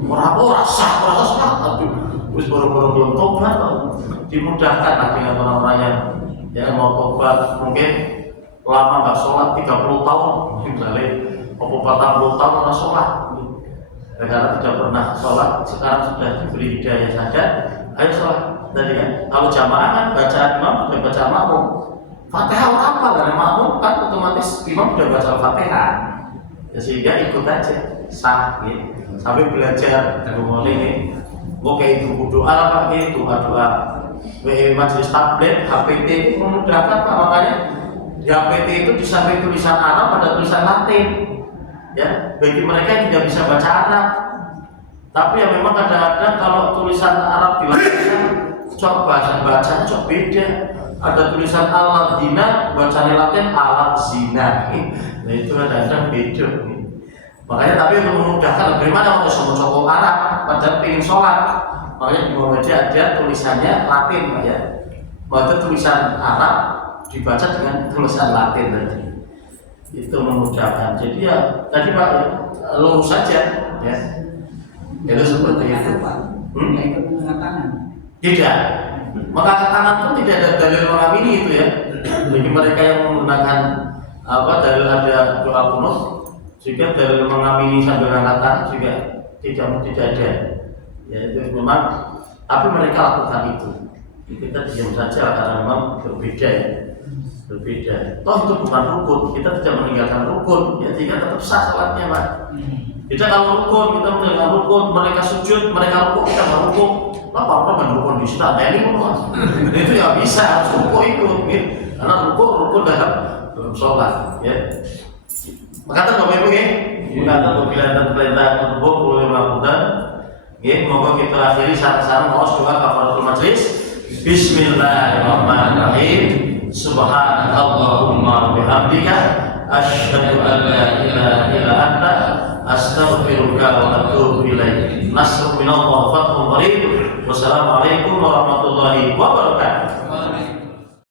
Orang sah, orang sholat, aduh, wis baru-baru belum tobat, dimudahkan dengan orang-orang yang mau tobat mungkin. Lama nggak sholat 30 tahun, misalnya 40 tahun nggak sholat, karena tidak pernah sholat, sekarang sudah diberi hidayah saja, ayo sholat. Tadi kan, kalau jamaah kan bacaan imam sudah baca makmum, Fatihah apa karena makmum kan otomatis imam sudah baca Fatihah, ya, sehingga ikut aja, sah, gitu. Sampai belajar ngomong ini, mau kayak itu doa apa gitu, doa, majelis tablet, HPT memudahkan Pak, makanya. Di HPT itu di samping tulisan Arab ada tulisan Latin, ya bagi mereka yang tidak bisa baca Arab. Tapi ya memang kadang-kadang kalau tulisan Arab dibacakan, cok bacanya cok beda. Ada tulisan Al-Ladina, bacanya Latin alat zina. Nah itu kadang-kadang beda. Makanya tapi untuk memudahkan, bagaimana mau sama cokok Arab, padahal pengen sholat, makanya di Muhammadiyah ada tulisannya Latin, ya. Ada tulisan Arab dibaca dengan tulisan Latin tadi, itu memudahkan. Jadi ya tadi Pak lurus saja ya, itu seperti itu. Ikut mengangkat tangan? Tidak, mengangkat tangan pun tidak ada dalil mengamini itu ya. Bagi mereka yang menggunakan apa dalil ada doa kunut, juga dalil mengamini sambil mengangkat tangan juga tidak ada. Ya itu memang, tapi mereka lakukan itu. Kita diam saja karena memang berbeda ya. Berbeda. Toh itu bukan rukun, kita tidak meninggalkan rukun, ya sehingga tetap sah sholatnya Pak. Kita kalau rukun, kita meninggalkan rukun, mereka sujud, mereka rukun, kita nggak rukun. Apa rukun di sana? Itu ya bisa, harus rukun ikut, gitu. Karena rukun dalam sholat, ya. Maka Bapak Ibu, ya, maka bila ada perintah untuk boleh melakukan, ya, moga kita akhiri sarang-sarang mau doa kafaratul majlis. Bismillahirrahmanirrahim. Subhanakallahumma wa bihamdika asyhadu an la ilaha illa anta astaghfiruka wa atubu ilaik. Nasrun minallahi wa fathun qarib. Wassalamualaikum warahmatullahi wabarakatuh.